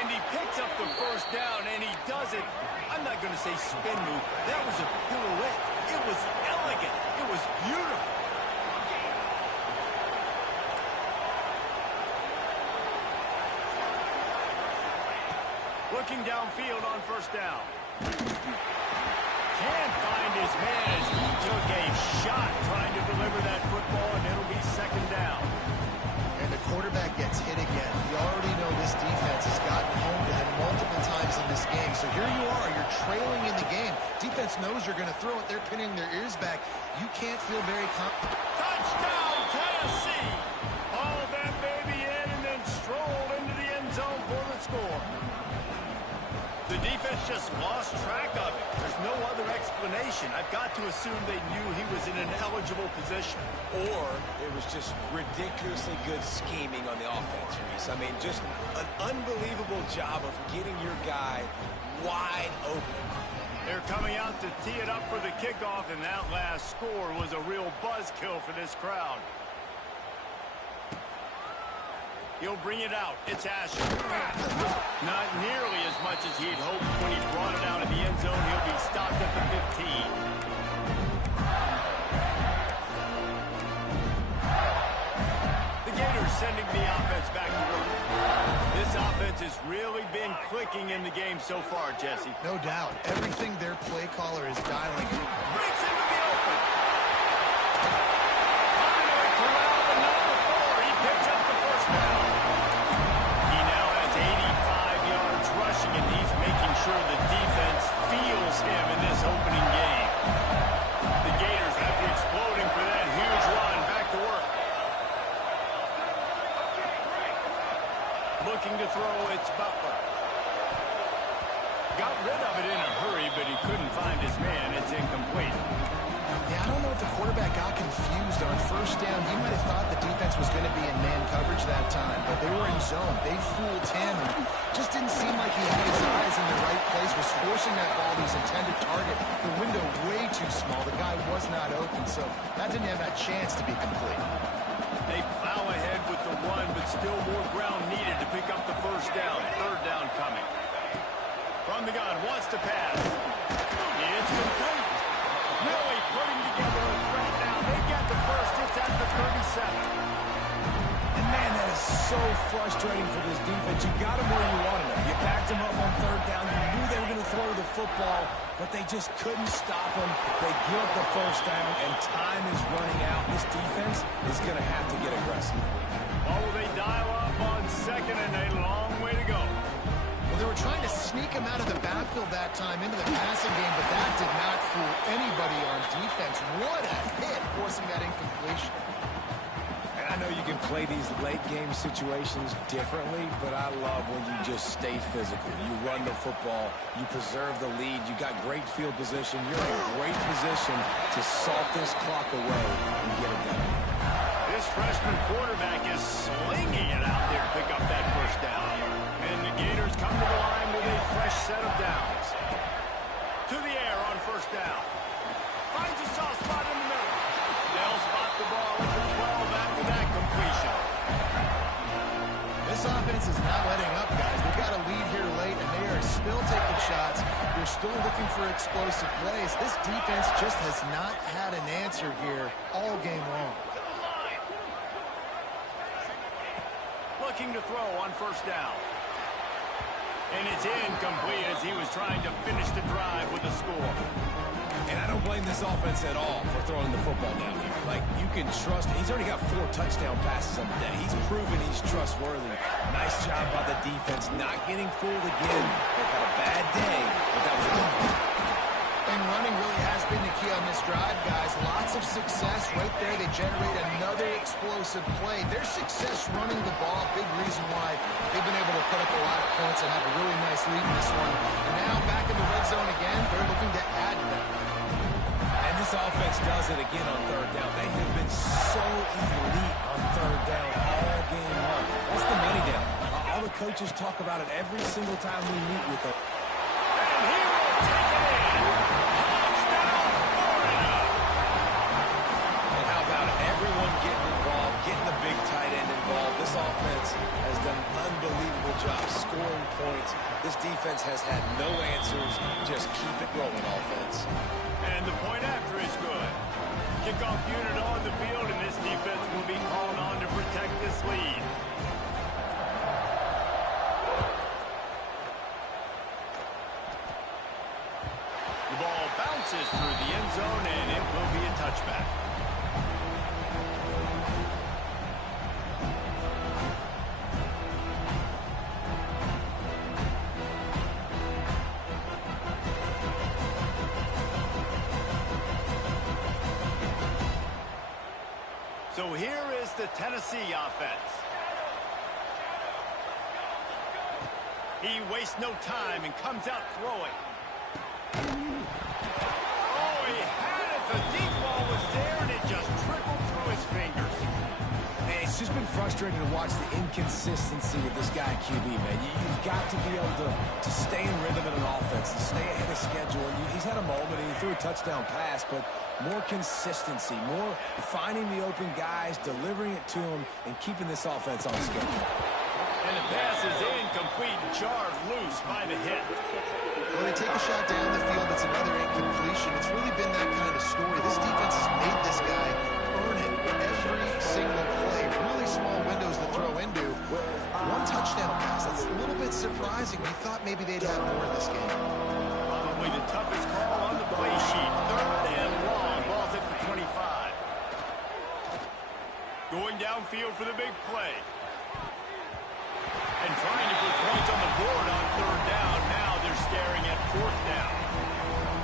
And he picks up the 1st down, and he does it. I'm not going to say spin move. That was a pirouette. It was elegant. It was beautiful. Looking downfield on 1st down. Can't find his man as he took a shot trying to deliver that football, and it'll be 2nd down. And the quarterback gets hit again. You already know this defense has gotten home to him multiple times in this game. So here you are, you're trailing in the game. Defense knows you're going to throw it. They're pinning their ears back. You can't feel very confident. Touchdown, Tennessee! Hauled that baby in and then strolled into the end zone for the score. The defense just lost track of it. There's no other explanation. I've got to assume they knew he was in an eligible position. Or it was just ridiculously good scheming on the offense, Reese. I mean, just an unbelievable job of getting your guy wide open. They're coming out to tee it up for the kickoff, and that last score was a real buzzkill for this crowd. He'll bring it out. It's Asher. Not nearly as much as he'd hoped when he brought it out in the end zone. He'll be stopped at the 15. The Gators sending the offense back to work. This offense has really been clicking in the game so far, Jesse. No doubt. Everything their play caller is dialing in. Breaks into the open. Finally corralled the number 4. He picks up the 1st down. He now has 85 yards rushing, and he's making sure the defense feels him in this opening game. The Gators, after exploding for that huge run, back to work. Looking to throw, it's Butler. Got rid of it in a hurry, but he couldn't find his man. It's incomplete. Yeah, I don't know if the quarterback got confused on 1st down. He might have thought the defense was going to be in man coverage that time, but they were in zone. They fooled him, and just didn't seem like he had his eyes in the right place, was forcing that ball to his intended target. The window way too small. The guy was not open, so that didn't have that chance to be complete. They plow ahead with the run, but still more ground needed to pick up the 1st down. 3rd down coming. From the gun, wants to pass. It's complete. Really putting together a threat now. They get the 1st. It's at the 37. And man, that is so frustrating for this defense. You got him where you wanted him. You backed him up on 3rd down. You knew they were going to throw the football, but they just couldn't stop him. They give up the 1st down, and time is running out. This defense is going to have to get aggressive. Oh, they dial up on 2nd, and a long way to go. Well, they were trying to sneak him out of the backfield that time into the passing game, but that did not fool anybody on defense. What a hit, forcing that incompletion. And I know you can play these late game situations differently, but I love when you just stay physical. You run the football, you preserve the lead, you got great field position, you're in a great position to salt this clock away and get it done. This freshman quarterback is slinging it out there to pick up that 1st down. And the Gators come to the line with a fresh set of downs. To the air on 1st down. Finds a soft spot in the middle. They'll spot the ball at the 12 after that completion. This offense is not letting up, guys. They've got a lead here late, and they are still taking shots. They're still looking for explosive plays. This defense just has not had an answer here all game long. Looking to throw on 1st down. And it's incomplete as he was trying to finish the drive with a score. And I don't blame this offense at all for throwing the football down here. Like, you can trust him. He's already got 4 touchdown passes on the day. He's proven he's trustworthy. Nice job by the defense, not getting fooled again. They had a bad day, but that was a good one. And running really has been the key on this drive, guys. Lots of success right there. They generate another explosive play. Their success running the ball, big reason why they've been able to put up a lot of points and have a really nice lead in this one. And now back in the red zone again, they're looking to add to that. And this offense does it again on third down. They have been so elite on third down all game long. That's the money down. All the coaches talk about it every single time we meet with them. And he will take it in. Touchdown, Florida. And how about it? Everyone getting involved, getting the big tight end involved. This offense has done an unbelievable job scoring points. This defense has had no answers. Just keep it rolling, offense. And the point after is good. Kickoff unit on the field, and this defense will be called on to protect this lead. The ball bounces through the end zone, and it will be a touchback. So here is the Tennessee offense. He wastes no time and comes out throwing. Oh, he had it. The deep ball was there, and it just trickled through his fingers. Man, it's just been frustrating to watch the inconsistency of this guy QB, man. You've got to be able to stay in rhythm in an offense, to stay ahead of schedule. And he's had a moment, and he threw a touchdown pass, but more consistency, more finding the open guys, delivering it to them, and keeping this offense on schedule. And the pass is incomplete, jarred loose by the hit. Well, they take a shot down the field. It's another incompletion. It's really been that kind of story. This defense has made this guy earn it every single play. Really small windows to throw into. 1 touchdown pass. That's a little bit surprising. We thought maybe they'd have more in this game. Probably the toughest call on the play sheet. 3rd and long. Ball's at the 25. Going downfield for the big play. And trying to put points on the board on 3rd down. Now they're staring at 4th down.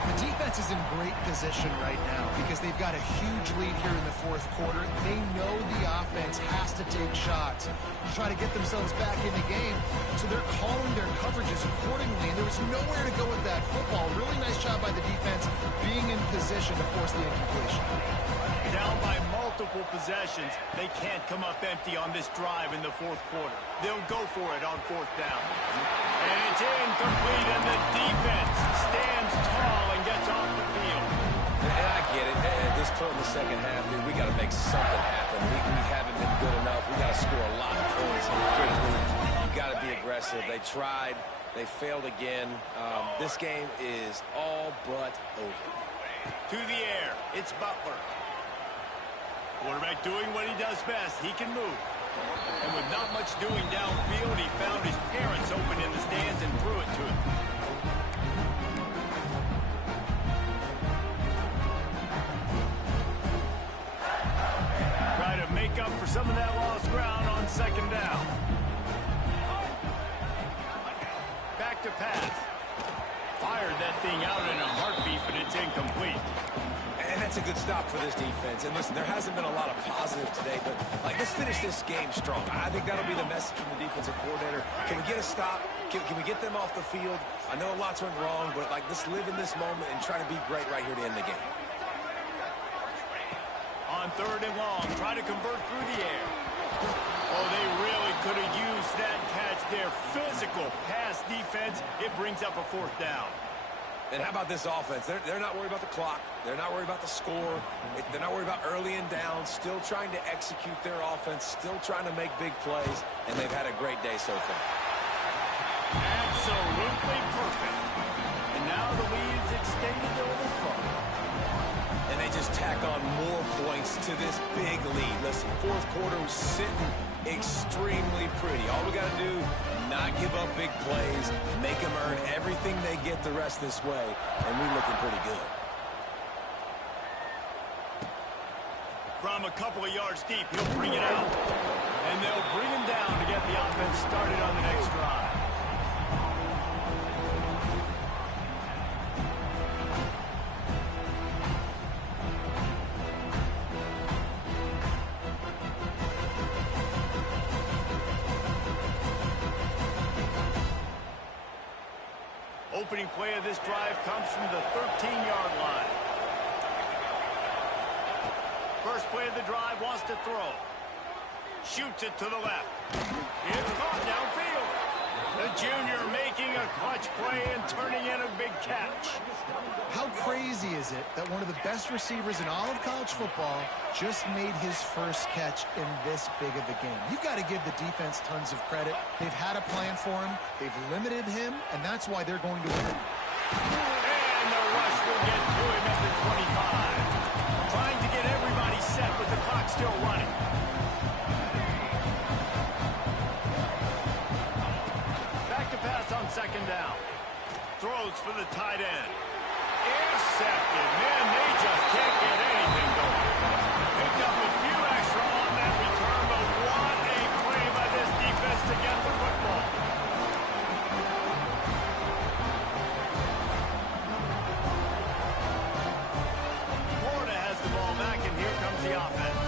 The defense is in great position right now because they've got a huge lead here in the 4th quarter. They know the offense has to take shots to try to get themselves back in the game, so they're calling their coverages accordingly, and there was nowhere to go with that football. Really nice job by the defense being in position to force the incompletion. Down by multiple possessions, they can't come up empty on this drive in the 4th quarter. They'll go for it on 4th down. And it's incomplete, and the defense stands tall and gets off the field. And I get it. At this point in the second half, dude, we got to make something happen. We haven't been good enough. We got to score a lot of points quickly. You got to be aggressive. They tried. They failed again. This game is all but over. To the air, it's Butler. Quarterback doing what he does best. He can move. And with not much doing downfield, he found his parents open in the stands and threw it to him. Try to make up for some of that lost ground on 2nd down. Back to pass. Fired that thing out in a heartbeat, but it's incomplete. And that's a good stop for this defense. And listen, there hasn't been a lot of positive today, but let's finish this game strong. I think that'll be the message from the defensive coordinator. Can we get a stop? Can we get them off the field? I know lots went wrong, but let's live in this moment and try to be great right here to end the game. On 3rd and long, try to convert through the air. Oh, they really could have used that catch there. Physical pass defense. It brings up a 4th down. And how about this offense? They're not worried about the clock. They're not worried about the score. They're not worried about early and down. Still trying to execute their offense. Still trying to make big plays. And they've had a great day so far. Absolutely perfect. And now the lead's extended a little further. And they just tack on more points to this big lead. Listen, 4th quarter was sitting extremely pretty. All we got to do, not give up big plays, make them earn everything they get the rest this way, and we're looking pretty good. From a couple of yards deep, he'll bring it out. And they'll bring him down to get the offense started on the next drive. Opening play of this drive comes from the 13-yard line. First play of the drive, wants to throw. Shoots it to the left. It's caught downfield. The junior making a clutch play and turning in a big catch. How crazy is it that one of the best receivers in all of college football just made his first catch in this big of a game? You've got to give the defense tons of credit. They've had a plan for him. They've limited him, and that's why they're going to win. And the rush will get to him at the 25. Trying to get everybody set with the clock still running. Back to pass on second down. Throws for the tight end. Intercepted. Man, they just can't get anything going. Picked up a few extra on that return, but what a play by this defense to get the football. Florida has the ball back, and here comes the offense.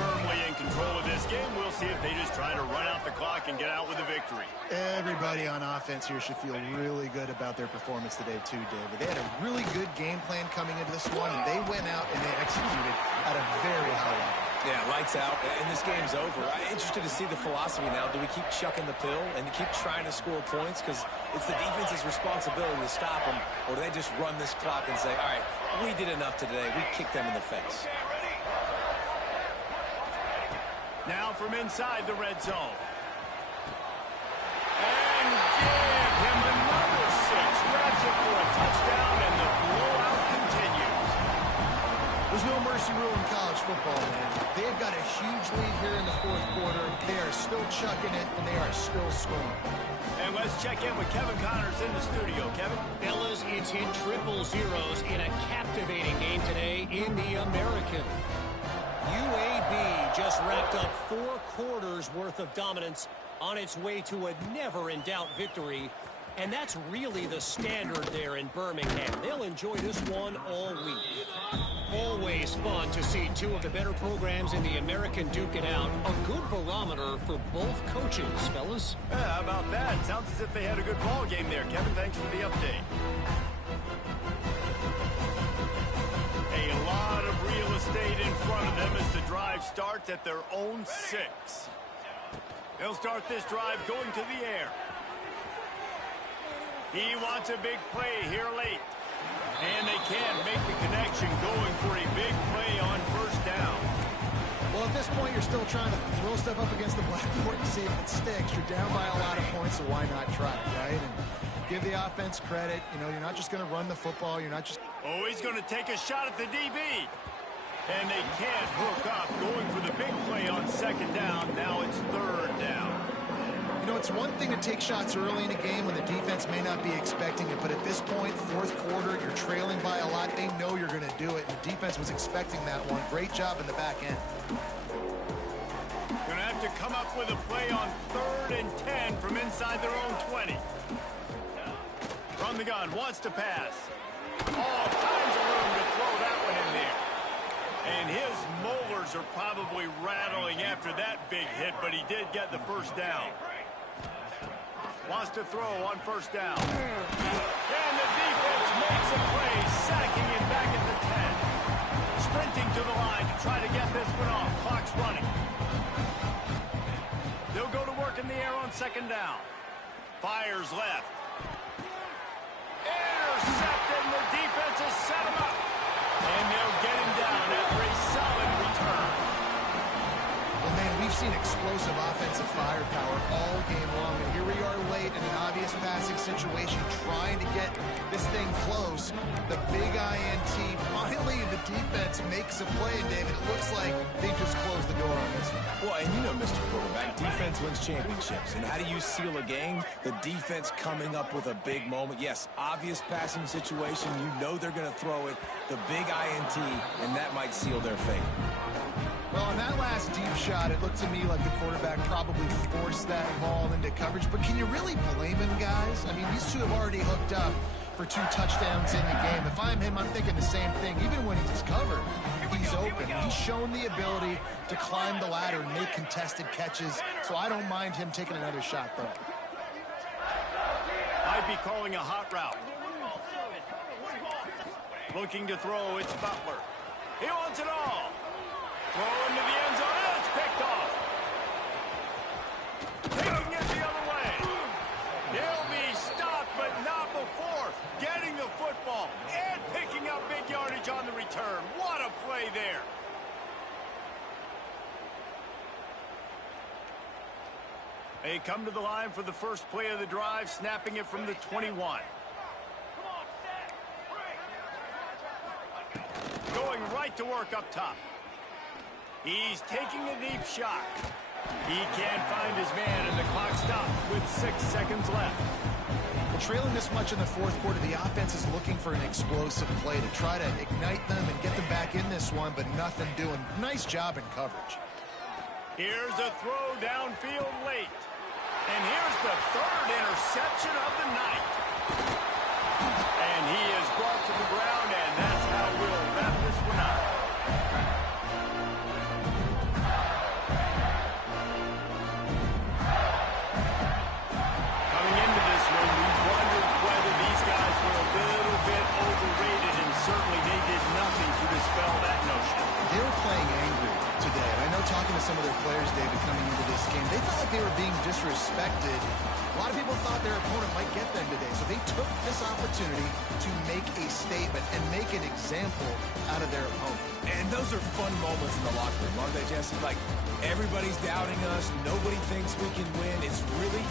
Firmly in control of this game. We'll see if they just try to run out the clock and get out with a victory. Everybody on offense here should feel really good about their performance today too, David. They had a really good game plan coming into this one, and they went out and they executed at a very high level. Yeah, lights out, and this game's over. I'm interested to see the philosophy now. Do we keep chucking the pill and keep trying to score points? Because it's the defense's responsibility to stop them, or do they just run this clock and say, all right, we did enough today. We kicked them in the face. Now from inside the red zone. And give him another 6. Grabs it for a touchdown, and the blowout continues. There's no mercy rule in college football, man. They've got a huge lead here in the fourth quarter. They are still chucking it, and they are still scoring. And let's check in with Kevin Connors in the studio. Kevin? Fellas, it's hit triple zeros in a captivating game today in the American. UAB just wrapped up 4 quarters worth of dominance on its way to a never-in-doubt victory. And that's really the standard there in Birmingham. They'll enjoy this one all week. Always fun to see 2 of the better programs in the American duke it out. A good barometer for both coaches, fellas. Yeah, how about that? Sounds as if they had a good ball game there. Kevin, thanks for the update. A lot of real estate in front of them as the drive starts at their own 6. They'll start this drive going to the air. He wants a big play here late. And they can't make the connection, going for a big play on first down. Well, at this point, you're still trying to throw stuff up against the blackboard and see if it sticks. You're down by a lot of points, so why not try it, right? And give the offense credit. You know, you're not just going to run the football. You're not just... Oh, he's going to take a shot at the DB. And they can't hook up, going for the big play on second down. Now it's third down. You know, it's one thing to take shots early in a game when the defense may not be expecting it, but at this point, fourth quarter, you're trailing by a lot. They know you're going to do it, and the defense was expecting that one. Great job in the back end. Going to have to come up with a play on 3rd and 10 from inside their own 20. From the gun, wants to pass. All kinds of room to throw that one in there. And his molars are probably rattling after that big hit, but he did get the first down. Wants to throw on first down. And the defense makes a play, sacking him back at the 10. Sprinting to the line to try to get this one off. Clock's running. They'll go to work in the air on second down. Fires left. Intercepted, and the defense has set him up. And they'll get him down after a solid return. Well, man, we've seen explosive offensive firepower all game long, and here we are late in an obvious passing passing situation, trying to get this thing close. The big INT, finally the defense makes a play, and David, it looks like they just closed the door on this one. Well, and you know, Mr. Quarterback, defense wins championships. And how do you seal a game? The defense coming up with a big moment. Yes, obvious passing situation. You know they're going to throw it. The big INT, and that might seal their fate. Well, on that last deep shot, it looked to me like the quarterback probably forced that ball into coverage. But can you really blame him, guys? I mean, these two have already hooked up for 2 touchdowns in the game. If I'm him, I'm thinking the same thing. Even when he's covered, he's open. He's shown the ability to climb the ladder and make contested catches. So I don't mind him taking another shot, though. Might be calling a hot route. Looking to throw, it's Butler. He wants it all. Throw into the end zone, and it's picked off. Taking it the other way. He'll be stopped, but not before getting the football and picking up big yardage on the return. What a play there. They come to the line for the first play of the drive, snapping it from the 21. Going right to work up top. He's taking a deep shot. He can't find his man, and the clock stops with 6 seconds left. Well, trailing this much in the fourth quarter, the offense is looking for an explosive play to try to ignite them and get them back in this one, but nothing doing. Nice job in coverage. Here's a throw downfield late. And here's the 3rd interception of the night. And he is brought to the ground, and that's how we'll wrap this one up. Coming into this one, we wondered whether these guys were a little bit overrated, and certainly they did nothing to dispel that notion. They were playing angry today, and I know talking to some of their players, David, coming into this game, they felt like they were being disrespected. A lot of people thought their opponent might get them today, so they took this opportunity to make a statement and make an example out of their opponent. And those are fun moments in the locker room, aren't they, Jesse? Like, everybody's doubting us. Nobody thinks we can win. It's really